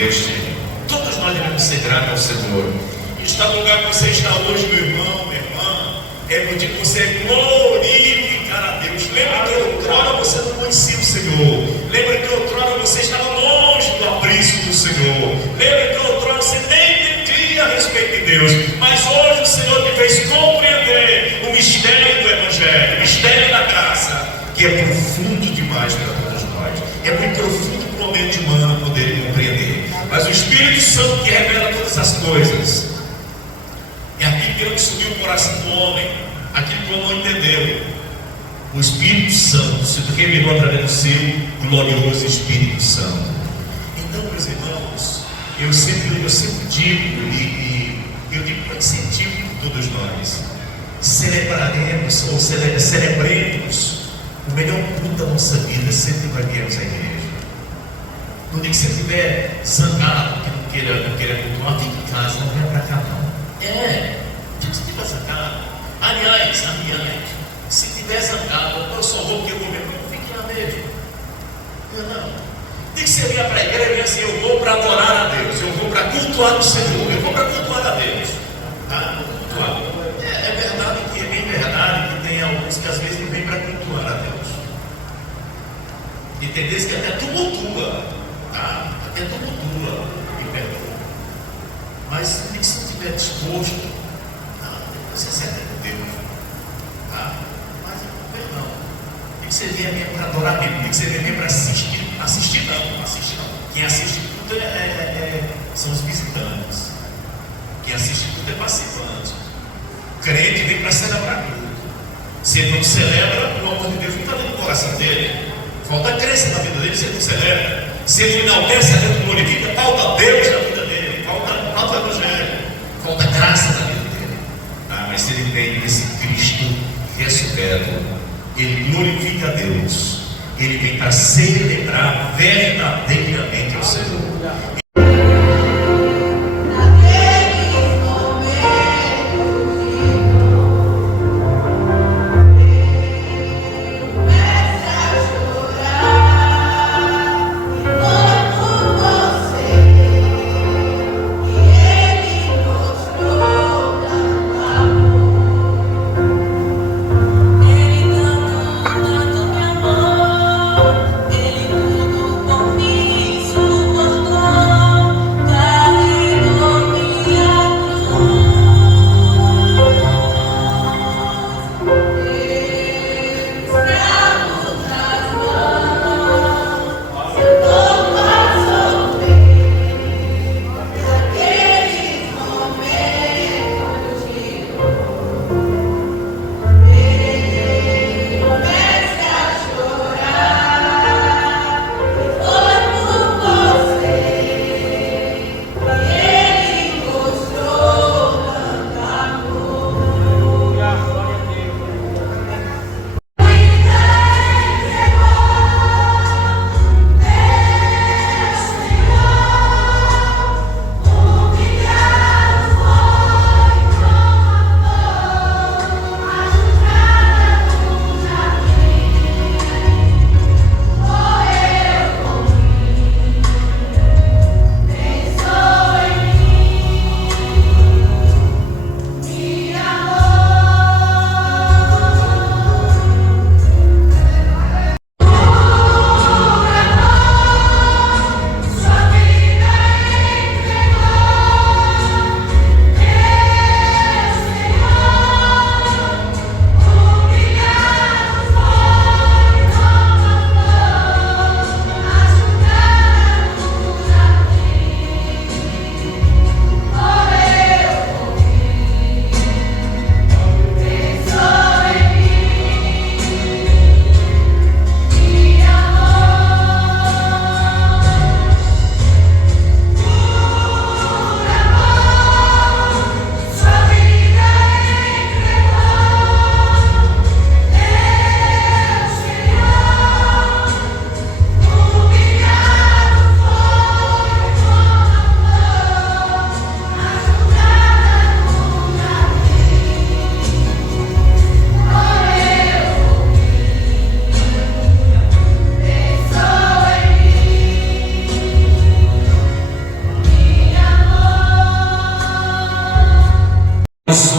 Deus, filho. Todos nós devemos ser gratos ao Senhor. E está no lugar que você está hoje, meu irmão, minha irmã, é no dia que você glorificar a Deus. Lembra que outrora você não conhecia o Senhor. Lembra que outrora você estava longe do aprisco do Senhor. Lembra que outrora você nem entendia a respeito de Deus. Mas hoje o Senhor te fez compreender o mistério do Evangelho, o mistério da graça, que é profundo demais para todos nós. É muito profundo para o mente humano poder compreender. Mas o Espírito Santo que revela todas as coisas é aquilo que subiu o coração do homem, aquilo que o homem não entendeu. O Espírito Santo se revelou através do seu glorioso Espírito Santo. Então, meus irmãos, eu sempre digo, e eu digo para incentivo de todos nós, celebraremos ou celebremos o melhor culto da nossa vida sempre que viemos à igreja. No dia que você estiver zangado, que não queira cultuar, fique em casa, não venha para cá não. Se você estiver zangado, aliás, se estiver zangado, eu só vou porque eu vou mesmo, não fique lá mesmo. Não. Tem que você vir para a igreja e assim, eu vou para adorar a Deus, eu vou para cultuar o Senhor, eu vou para cultuar a Deus. Tá? Cultuar. É verdade que é bem verdade que tem alguns que às vezes vêm para cultuar a Deus. E tem vezes que até tumultua, tá? Até tumultua, me perdoa. Mas se você estiver disposto, você serve com Deus, tá? Mas perdão, tem que você venha mesmo para adorar a Bíblia, tem que você venha mesmo para assistir. Assistir não. Quem assiste tudo são os visitantes. Quem assiste tudo é participante. O crente vem para celebrar tudo. Se ele não celebra, o amor de Deus não está dentro do coração dele. Falta crença na vida dele se ele não celebra. Se ele não enaltece, ele não glorifica, falta Deus na vida dele, falta o Evangelho, falta graça na vida dele. Mas se ele tem esse Cristo ressurreto, ele glorifica a Deus. Ele vem para celebrar verdadeiramente ao Senhor. Você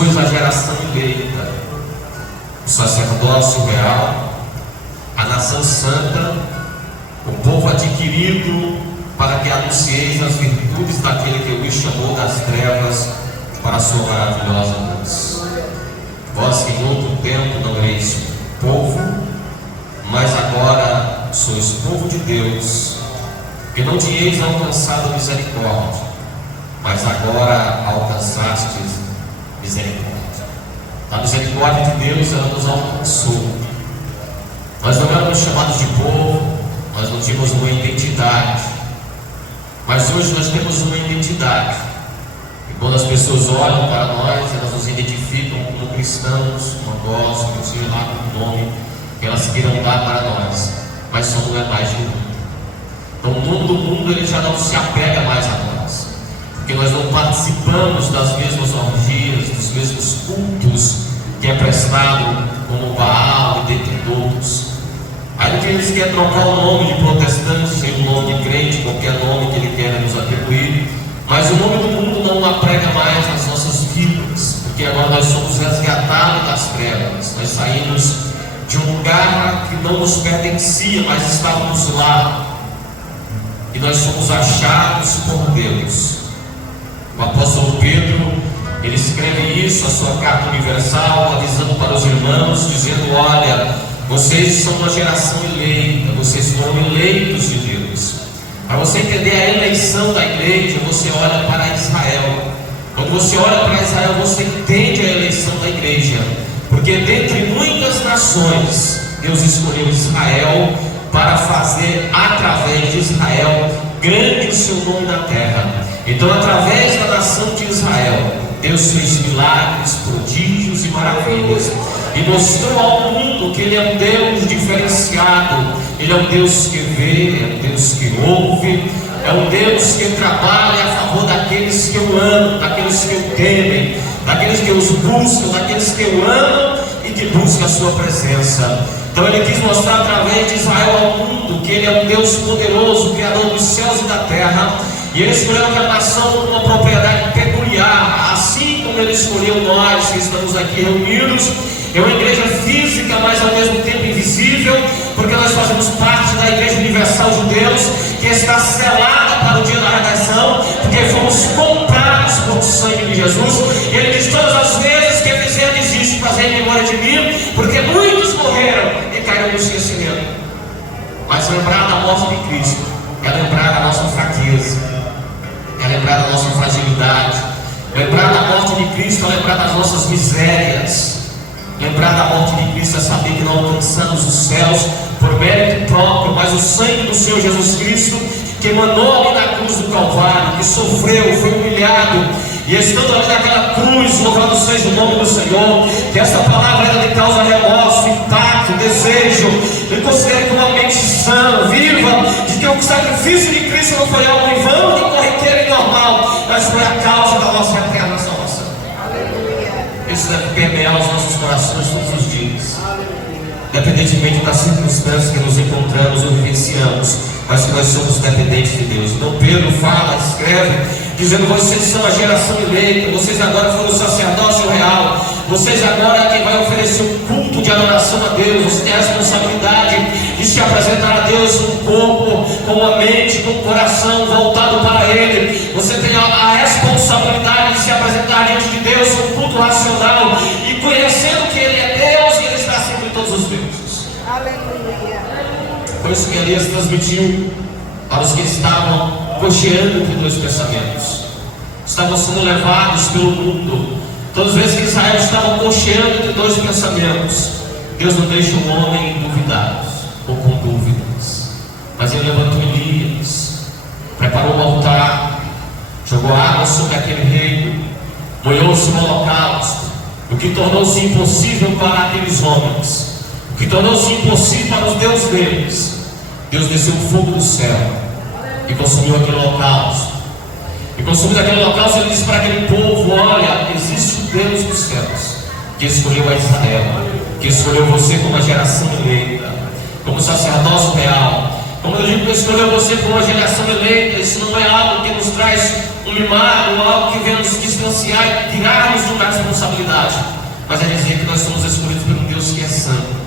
sois a geração eleita, o sacerdócio real, a nação santa, o povo adquirido, para que anuncieis as virtudes daquele que vos chamou das trevas para a sua maravilhosa luz. Vós que em outro tempo não erais povo, mas agora sois povo de Deus, que não tinhais alcançado misericórdia, mas agora alcançastes misericórdia. A misericórdia de Deus, ela nos alcançou. Nós não éramos chamados de povo, nós não tínhamos uma identidade, mas hoje nós temos uma identidade. E quando as pessoas olham para nós, elas nos identificam como cristãos, como gospel, seja lá com o nome que elas queiram dar para nós, mas só não é mais de mundo. Então o mundo ele já não se apega mais a nós, porque nós não participamos das mesmas orgias, dos mesmos cultos que é prestado como Baal e dentre outros. Aí que eles querem trocar o nome de protestante, seja o nome de crente, qualquer nome que ele queira nos atribuir, mas o nome do mundo não aprega mais nas nossas vidas, porque agora nós somos resgatados das trevas, nós saímos de um lugar que não nos pertencia, mas estávamos lá, e nós somos achados por Deus. O apóstolo Pedro, ele escreve isso, a sua carta universal, avisando para os irmãos, dizendo: olha, vocês são uma geração eleita, vocês foram eleitos de Deus. Para você entender a eleição da igreja, você olha para Israel. Quando você olha para Israel, você entende a eleição da igreja, porque dentre muitas nações, Deus escolheu Israel para fazer através de Israel grande o seu nome na terra. Então, através da nação de Israel, Deus fez milagres, prodígios e maravilhas, e mostrou ao mundo que Ele é um Deus diferenciado. Ele é um Deus que vê, é um Deus que ouve, é um Deus que trabalha a favor daqueles que o amam, daqueles que o temem, daqueles que os buscam, daqueles que o amam e que buscam a sua presença. Então Ele quis mostrar através de Israel ao mundo que Ele é um Deus poderoso, Criador dos céus e da terra, e Ele escolheu aquela nação com uma propriedade peculiar, assim como Ele escolheu nós que estamos aqui reunidos. É uma igreja física, mas ao mesmo tempo invisível, porque nós fazemos parte da Igreja Universal de Deus, que está selada para o dia da redenção, porque fomos comprados por o sangue de Jesus. E Ele diz: todas as vezes que fizerdes isso, fazer em memória de mim, porque muitos morreram e caíram no esquecimento. Mas lembrar da morte de Cristo é lembrar da nossa fraqueza, é lembrar da nossa fragilidade. Lembrar da morte de Cristo é lembrar das nossas misérias. Lembrar da morte de Cristo é saber que não alcançamos os céus por mérito próprio, mas o sangue do Senhor Jesus Cristo, que emanou ali na cruz do Calvário, que sofreu, foi humilhado, e estando ali naquela cruz, louvado seja o nome do Senhor, que essa palavra ainda lhe causa remorso, impacto, desejo, lhe considere como uma mente sã, viva, de que o sacrifício de Cristo não foi algo em vão, nem corriqueiro e normal, mas foi a causa da nossa eterna salvação. Isso deve permear os nossos corações todos os dias, independentemente das circunstâncias que nos encontramos ou vivenciamos, mas que nós somos dependentes de Deus. Então Pedro fala, escreve, dizendo: vocês são a geração eleita, vocês agora foram o sacerdócio real, vocês agora é quem vai oferecer um culto de adoração a Deus. Você tem a responsabilidade de se apresentar a Deus com o corpo, com a mente, com o coração voltado para Ele. Você tem a responsabilidade de se apresentar diante de Deus com um culto racional e conhecendo que Ele é Deus e Ele está acima de todos os deuses. Aleluia. Foi isso que Elias transmitiu para os que estavam cocheando entre dois pensamentos, estavam sendo levados pelo mundo. Todas as vezes que Israel estava cocheando entre dois pensamentos, Deus não deixa o homem duvidar ou com dúvidas, mas Ele levantou Elias, preparou um altar, jogou água sobre aquele reino, molhou-se no holocausto, o que tornou-se impossível para aqueles homens, o que tornou-se impossível para os deuses deles. Deus desceu o fogo do céu e consumiu aquele holocausto. E consumindo aquele holocausto, Ele disse para aquele povo: olha, existe o Deus dos céus, que escolheu a Israel, que escolheu você como a geração eleita, como sacerdócio real, Como eu digo, escolheu você por uma geração eleita. Isso não é algo que nos traz um mimado, algo que vem nos distanciar e tirarmos de uma responsabilidade, mas é dizer que nós somos escolhidos por um Deus que é santo.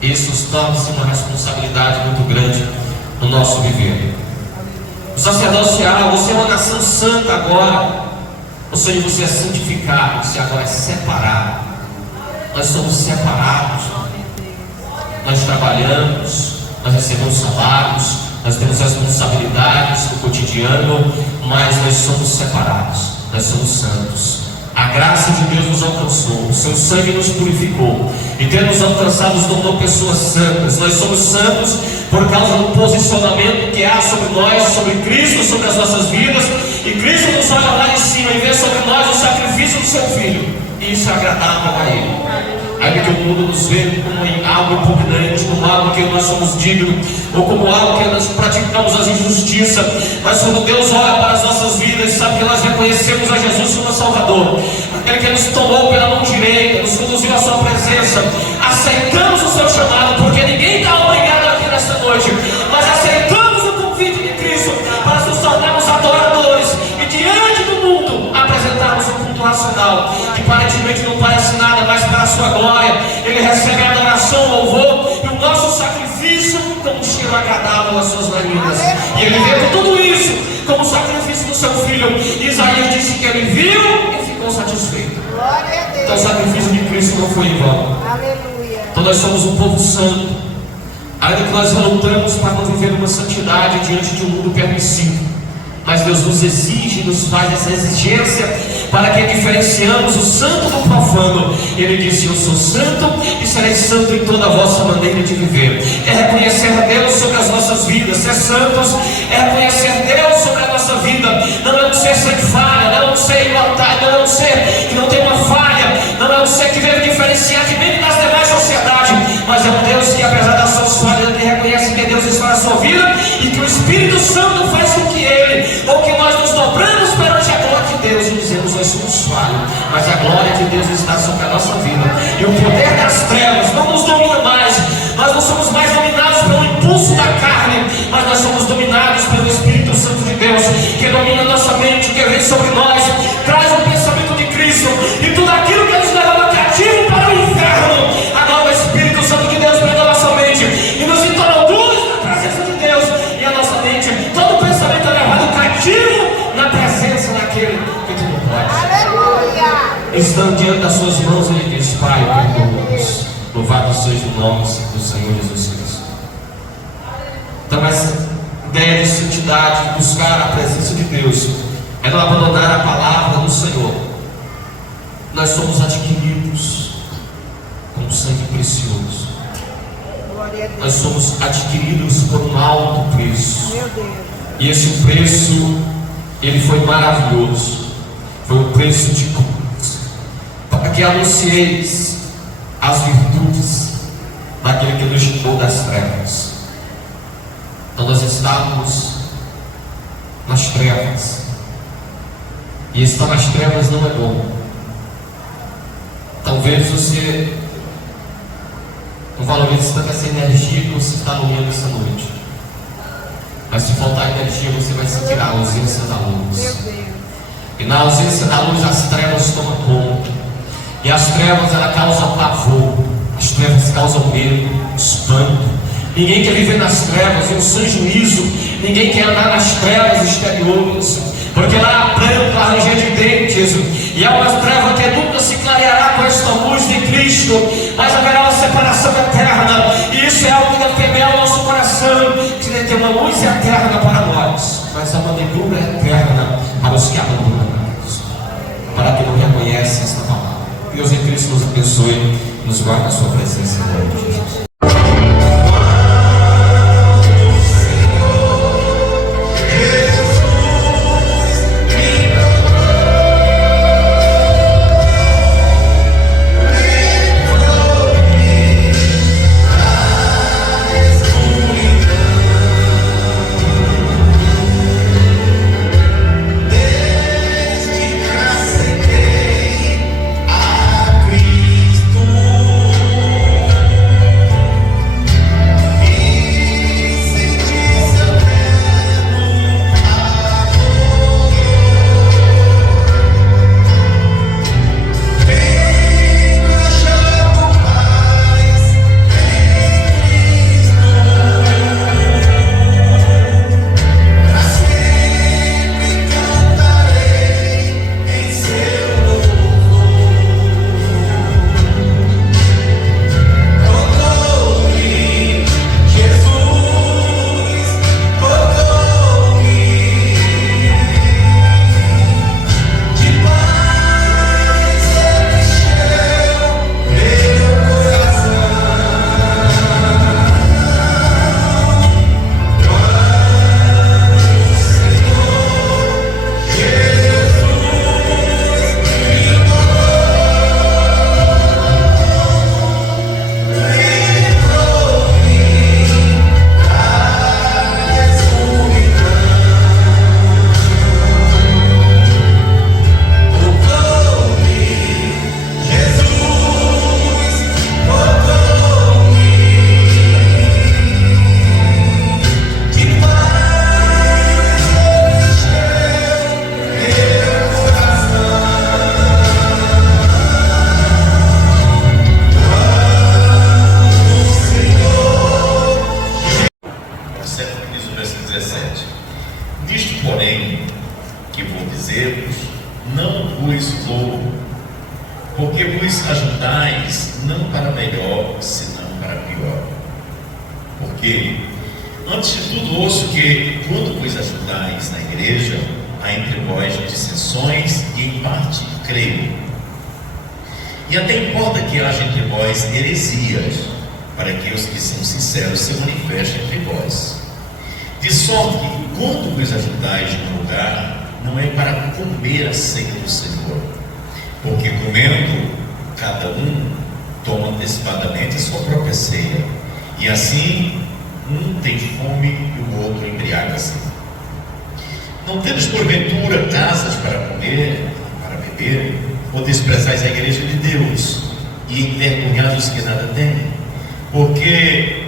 Isso torna-se uma responsabilidade muito grande no nosso viver. O sacerdócio real, você é uma nação santa agora. Ou seja, você é santificado, você agora é separado. Nós somos separados. Nós trabalhamos, nós recebemos salários, nós temos responsabilidades no cotidiano, mas nós somos separados, nós somos santos. A graça de Deus nos alcançou, o seu sangue nos purificou, e tendo nos alcançado, nos tornou pessoas santas. Nós somos santos por causa do posicionamento que há sobre nós, sobre Cristo, sobre as nossas vidas. E Cristo nos olha lá em cima e vê sobre nós o sacrifício do seu Filho, e isso é agradável a Ele. Ainda que o mundo nos vê como algo impugnante, como algo que nós somos dignos, ou como algo que nós praticamos as injustiças, mas quando Deus olha para as nossas vidas, sabe que nós reconhecemos a Jesus como Salvador, aquele que nos tomou pela mão direita, nos conduziu à sua presença, aceitamos o seu chamado, porque ninguém está obrigado aqui nesta noite, mas aceitamos o convite de Cristo para nos tornarmos adoradores e diante do mundo apresentarmos um culto racional, que aparentemente não parece nada, mas para a sua glória. Ele recebe a adoração, o louvor e o nosso sacrifício como um cheiro agradável às suas narinas. E ele vê tudo isso como sacrifício do seu Filho. Isaías disse que ele viu e ficou satisfeito. Então o sacrifício de Cristo não foi em vão. Aleluia. Então nós somos um povo santo, ainda que nós lutamos para não viver uma santidade diante de um mundo permissivo, mas Deus nos exige, nos faz essa exigência para que diferenciamos o santo do profano. Ele disse: eu sou santo e serei santo em toda a vossa maneira de viver. É reconhecer Deus sobre as nossas vidas. Ser santos é reconhecer Deus sobre a nossa vida. Não é um ser sem falha, não é um ser igualitário, não é um ser que não tem uma falha, não é um ser que deve diferenciar de bem das demais sociedades, mas é um Deus que, apesar das suas falhas, ele reconhece que Deus está na sua vida e que o Espírito Santo faz com que ele, ou que nós nos dobramos perante a glória de Deus e dizemos: nós somos falhos, mas a glória de Deus está sobre a nossa vida, e o poder das trevas não nos domina mais. Nós não somos mais dominados pelo impulso da carne, mas nós somos dominados pelo Espírito Santo de Deus, que domina a nossa mente, que vem sobre nós, traz o pensamento de Cristo, e tudo aquilo que nos levava cativo para o inferno, agora o Espírito Santo de Deus prega a nossa mente e nos introduz na presença de Deus, e a nossa mente, todo pensamento é levado cativo na presença daquele que tu não podes. Aleluia. Estando diante das suas mãos, ele diz: Pai, perdoa-nos. Louvado seja o nome do Senhor Jesus Cristo. Então essa ideia de santidade, de buscar a presença de Deus, é não abandonar a palavra do Senhor. Nós somos adquiridos com sangue precioso. Glória a Deus. Nós somos adquiridos por um alto preço. Meu Deus. E esse preço, ele foi maravilhoso. Foi um preço de cruz, para que anuncieis as virtudes daquele que nos tirou das trevas. Então nós estávamos nas trevas, e estar nas trevas não é bom. Talvez você não valorize tanto essa energia que você está iluminando essa noite, mas se faltar energia, você vai sentir a ausência da luz. Meu Deus. E na ausência da luz, as trevas tomam conta. E as trevas, ela causam pavor. As trevas causam medo, espanto. Ninguém quer viver nas trevas, um sem juízo. Ninguém quer andar nas trevas exteriores, porque lá há pranto, há ranger de dentes, e há uma treva que nunca se clareará com esta luz de Cristo, mas haverá uma separação eterna. E isso é algo que deve temer ao nosso coração, que deve ter uma luz eterna para nós, mas a maneira eterna para os que abandonam Deus, para que não reconhecem esta palavra. Deus em Cristo nos abençoe e nos guarde na sua presença em nome de Jesus. Nisto, porém, que vou dizer-vos, não vos louvo, porque vos ajudais não para melhor, senão para pior. Porque, antes de tudo, ouço que, quando vos ajudais na igreja, há entre vós dissensões e, em parte, creio. E até importa que haja entre vós heresias, para que os que são sinceros se manifestem entre vós. De sorte que, quando vos ajudais no lugar, não é para comer a ceia do Senhor, porque comendo, cada um toma antecipadamente a sua própria ceia, e assim um tem fome e o outro embriaga-se. Não tendes porventura casas para comer, para beber, ou desprezais a igreja de Deus, e envergonhais os que nada têm? Porque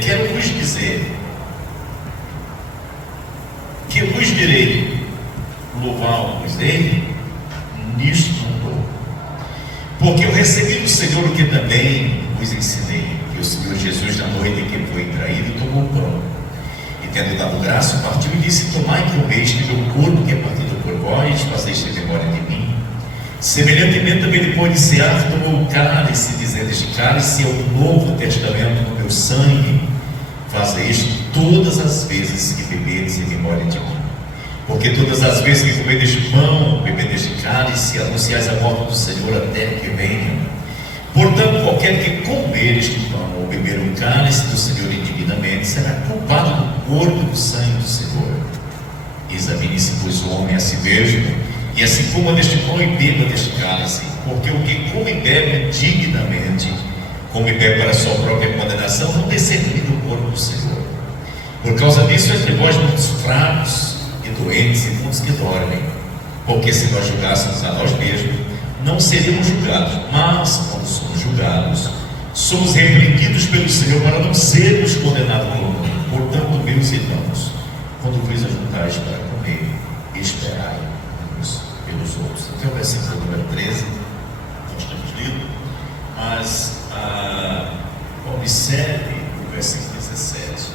quero vos dizer, que vos direi, louvai-vos dele, nisto não dou. Porque eu recebi do Senhor o que também vos ensinei, que o Senhor Jesus, na noite em que foi traído, tomou o pão, e tendo dado graça, partiu e disse: tomai e comeis de meu corpo, que é partido por vós, fazeis de memória de mim. Semelhantemente também, depois de cear, tomou o cálice, dizendo: este cálice é o novo testamento do meu sangue, fazei isto todas as vezes que bebedes em memória de mim. Porque todas as vezes que comedes este pão, bebedes este cálice, anunciais a morte do Senhor até que venha. Portanto, qualquer que comer este pão ou beber o cálice do Senhor indevidamente será culpado do corpo e do sangue do Senhor. Examine-se, pois, o homem a si mesmo, e assim coma deste pão e beba deste cálice, porque o que come e bebe indignamente, come e bebe para a sua própria condenação, não tem servido o corpo do Senhor. Por causa disso, entre vós muitos fracos e doentes e muitos que dormem, porque se nós julgássemos a nós mesmos, não seríamos julgados, mas quando somos julgados, somos repreendidos pelo Senhor para não sermos condenados pelo mundo. Portanto, meus irmãos, quando vos ajuntais para comer, esperai uns pelos outros. Até o versículo número 13, nós temos lido, mas observe o versículo 17.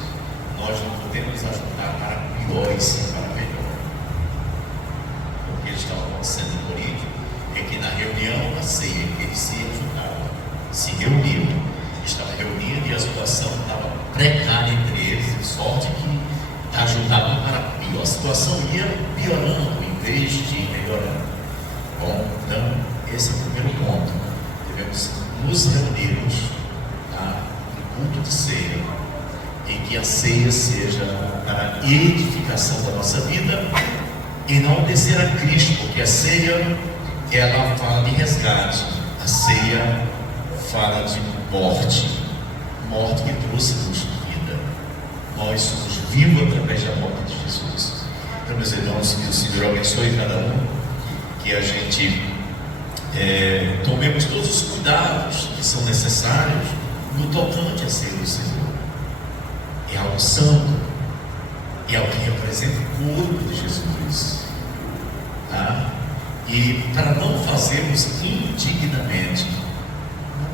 Nós não podemos ajuntar para pior e sim para melhor. O que estava acontecendo em Corinto é que na reunião, na ceia, que eles se ajuntavam, se reuniam, estavam reunindo e a situação estava precária entre eles, de sorte que ajudavam para pior. A situação ia piorando em vez de melhorando. Bom, então, esse é o primeiro ponto. Devemos nos reunirmos no culto de ceia, em que a ceia seja para a edificação da nossa vida e não descer a Cristo, porque a ceia, ela fala de resgate, a ceia fala de morte que trouxe-nos vida. Nós somos vivos através da morte de Jesus. Então, meus irmãos, que o Senhor abençoe cada um, que a gente tomemos todos os cuidados que são necessários no tocante a ceia do Senhor. É algo santo, é algo que representa o corpo de Jesus, tá? E para não fazermos indignamente,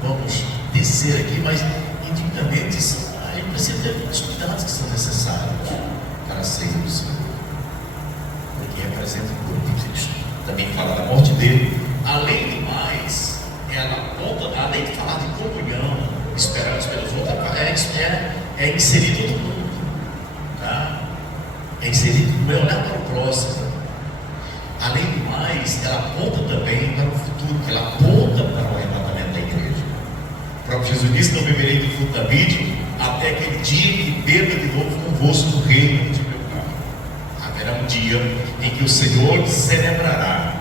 não vamos descer aqui, mas indignamente a gente precisa ter os cuidados que são necessários para a ceia do Senhor, porque representa o corpo de Cristo. Também fala da morte dele. Além de mais, ela aponta, além de falar de comunhão, esperarmos pelos outros, é inserir todo mundo, tá? É inserir, não é olhar para o próximo. Além do mais, ela aponta também para o futuro, ela aponta para o arrebatamento da igreja. O próprio Jesus disse: não beberei do fruto da vide até aquele dia que beba de novo convosco no reino de meu Pai. Haverá um dia em que o Senhor celebrará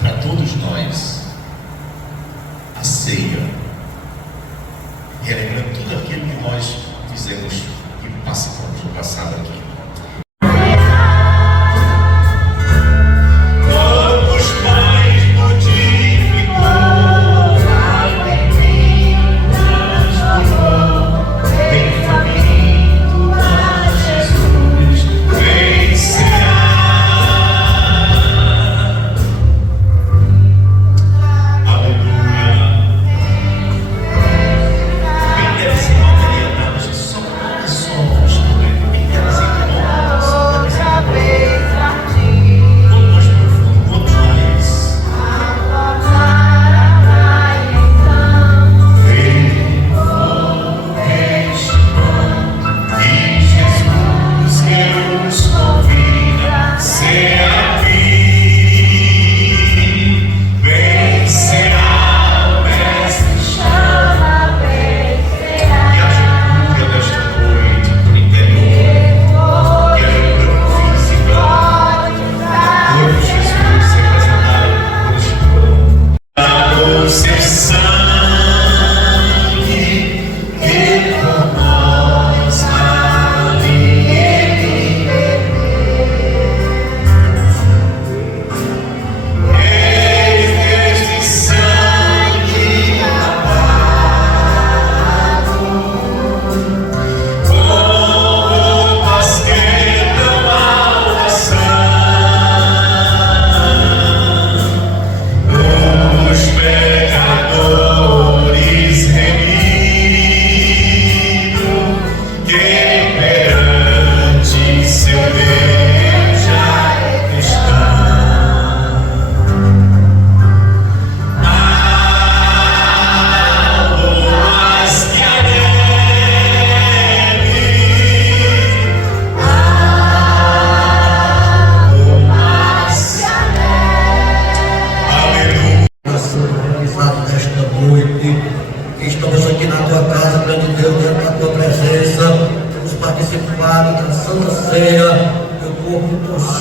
para todos nós a ceia, relembrando tudo aquilo que nós fizemos e passamos no passado aqui. Somos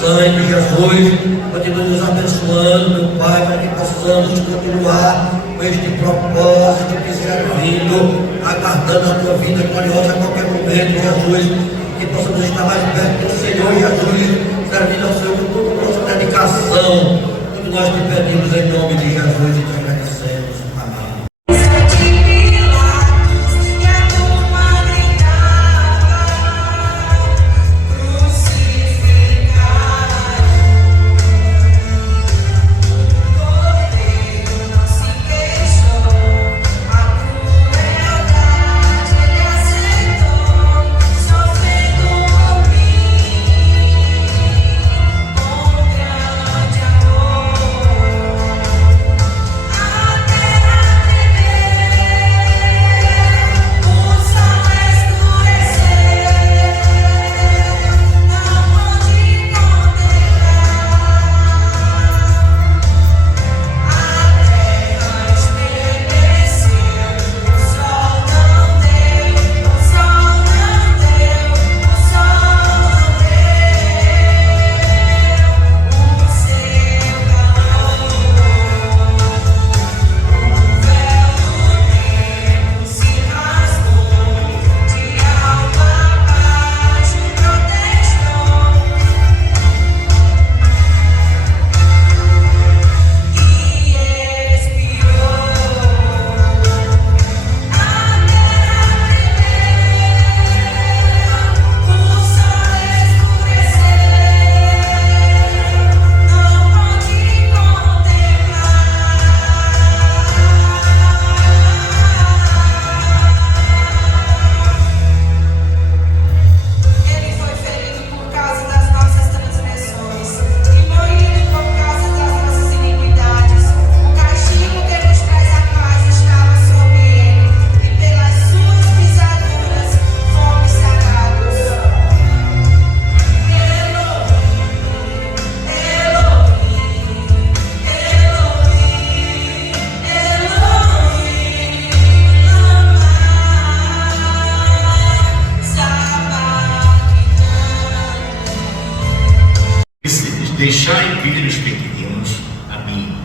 sangue de Jesus, continue nos abençoando, meu Pai, para que possamos continuar com este propósito que será vindo, aguardando a tua vinda gloriosa a qualquer momento, Jesus, que possamos estar mais perto do Senhor Jesus, servindo ao Senhor com toda a nossa dedicação. Tudo nós te pedimos em nome de Jesus e te agradecemos. Amém. Deixai vir os pequeninos a mim,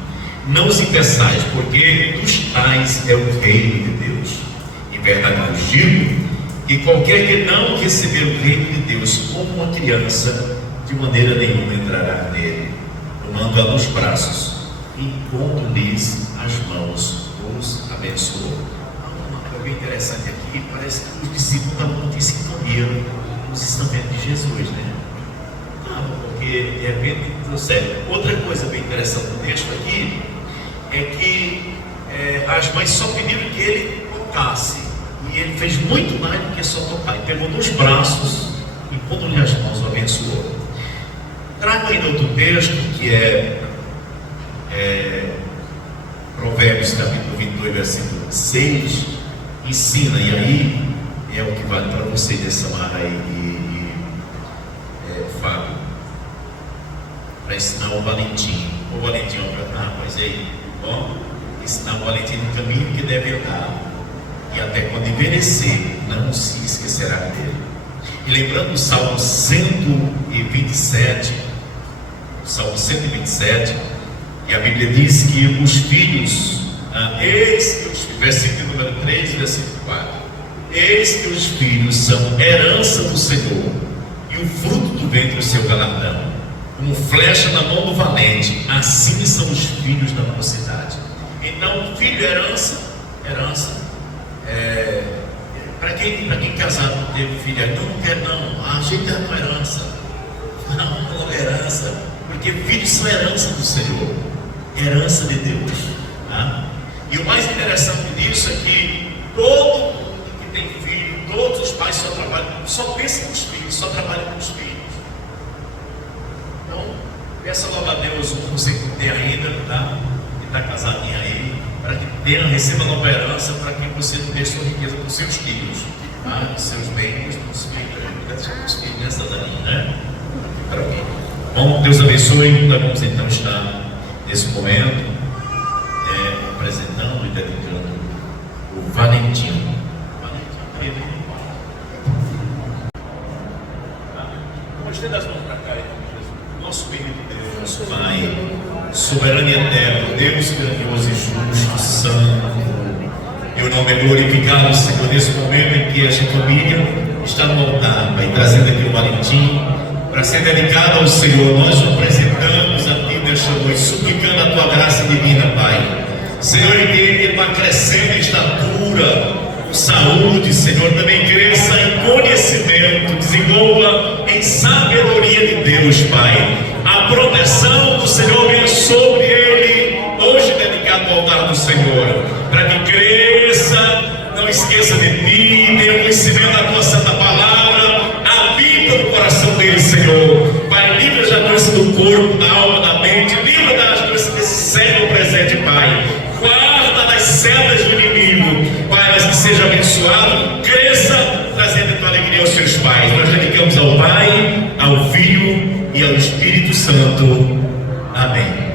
não os impeçais, porque dos tais é o reino de Deus. Em verdade vos digo que qualquer que não receber o reino de Deus como uma criança, de maneira nenhuma entrará nele. Tomando-a nos braços, encontro-lhes as mãos, os abençoou. Uma coisa bem interessante aqui, parece que os discípulos estavam em sintonia com os ensinamentos de Jesus, né? Porque de repente trouxeram. Outra coisa bem interessante no texto aqui é que as mães só pediram que ele tocasse, e ele fez muito mais do que só tocar. Ele pegou nos braços e pondo-lhe as mãos, o abençoou. Trago ainda outro texto que é Provérbios capítulo 22, versículo 6. Ensina, e aí é o que vale para você dessa marra aí, Fábio, para ensinar o Valentim. O Valentim, pois aí, bom, ensinar o Valentim no caminho que deve andar, e até quando envelhecer, não se esquecerá dele. E lembrando o Salmo 127, e a Bíblia diz que os filhos, versículo número 3, versículo 4, eis que os filhos são herança do Senhor, e o fruto do ventre o seu galardão. Como flecha na mão do valente, assim são os filhos da mocidade. Então, filho, herança, para quem casado não teve filho, não quer não, a gente é uma herança, não é herança, porque filhos são herança do Senhor, herança de Deus, tá? E o mais interessante disso é que todo mundo que tem filho, todos os pais só pensam nos filhos, só trabalham com os filhos. Então, peça logo a Deus, você que tem ainda, tá? Que está casadinho aí, para que receba nova herança, para que você não deixe sua riqueza com seus filhos, tá? Seus bens, com os filhos nessa daninha, né? Para mim. Bom, Deus abençoe. Nós vamos então estar nesse momento apresentando e dedicando o Valentim. Vamos estender as mãos para cá, em nome de Jesus. Nosso bendito Deus, Pai, soberano e eterno, Deus grandioso e justo, santo. Teu nome é glorificado, Senhor, nesse momento em que esta família está no altar, Pai, trazendo aqui o Valentim, para ser dedicado ao Senhor. Nós o apresentamos a Ti nesta noite, suplicando a Tua graça divina, Pai. Senhor, ele vai crescendo em estatura, com saúde, Senhor, também cresça em conhecimento, desenvolva em sabedoria de Deus, Pai. A proteção do Senhor venha sobre ele, hoje dedicado ao altar do Senhor, para que cresça, não esqueça de Ti, tenha conhecimento da Tua santa palavra, habita no coração dele, Senhor. Pai, livra da doença do corpo, da alma, da mente, livra das doenças desse século presente, Pai. Guarda das setas do inimigo, Pai, mas que seja abençoado, cresça, trazendo a Tua alegria aos seus pais. Nós dedicamos ao Pai, ao Filho e ao Espírito Santo. Amém.